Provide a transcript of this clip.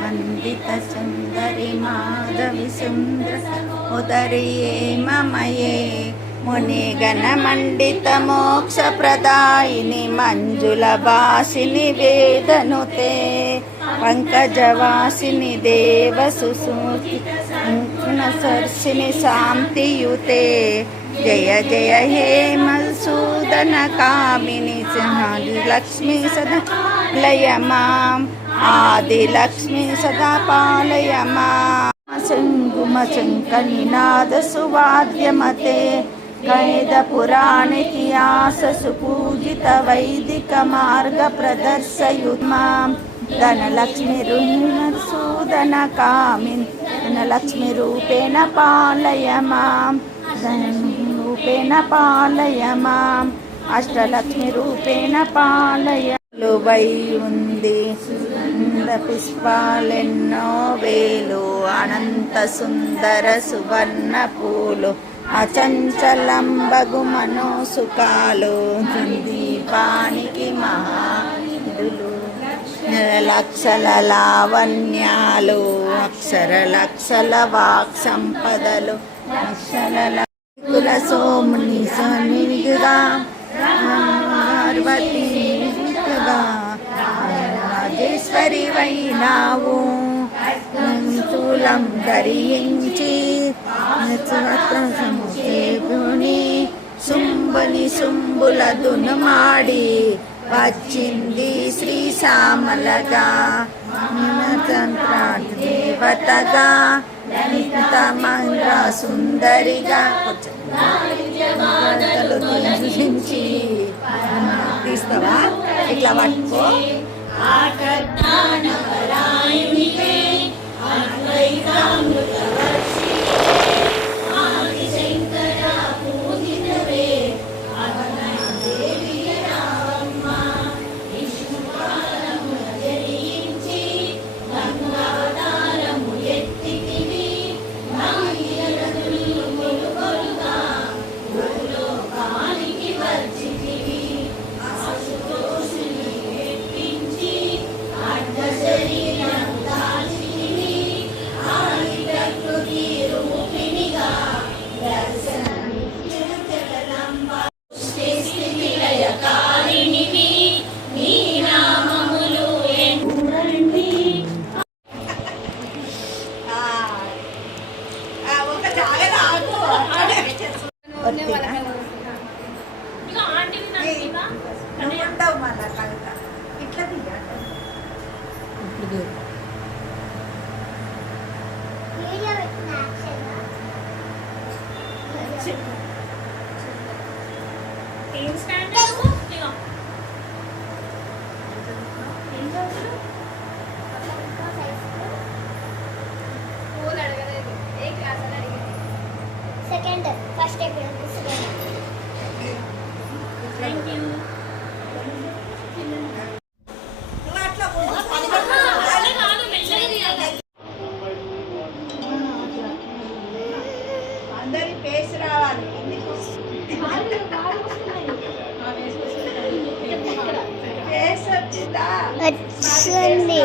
వందిత సుందరి మాధవి సుందర ఉదరియే మమయే మునిగణ మండిత మోక్ష ప్రదాయిని మంజుల వాసిని వేదనుతే పంకజవాసిని దేవ సుసూతి సర్షిని శాంతియుతే జయ జయ హే మధుసూదన కామిని లక్ష్మీ సదా లయ మాం ఆదిలక్ష్మీ సదా పాలయ మాం శంగుమ శంక నినాద సువాద్యమతే కైద పురాణితిహాస సుపూజిత వైదిక మార్గ ప్రదర్శయుత్ మాం ధనలక్ష్మి సూదన కామిన్ ధనలక్ష్మి రూపేణ పాలయ మాం ధనరూపేణ పాలయ మాం అష్టలక్ష్మి రూపేణ పాలయ వై ఉంది పుష్పాలెన్నో వేలు అనంత సుందర సువర్ణ పూలు అచంచలంబగు మనోసుకాలు దీపానికి మహాదులు లక్షల లావణ్యాలు అక్షర లక్షల వాక్ సంపదలు అక్షర కుల సోముని సన్నిధిగా పార్వతీ రాజేశ్వరి వైనావు స్థూలం ధరించి శుంభుని శుంభుల దునుమాడి వచ్చింది శ్రీశామలగా దేవతగా మంగ సుందరిగా తీర్చి తీస్తావా ఇట్లా పట్టుకో Second, first step. Thank you. అందరి పేస్ రావాలి పేస్ వచ్చిందా? వచ్చింది.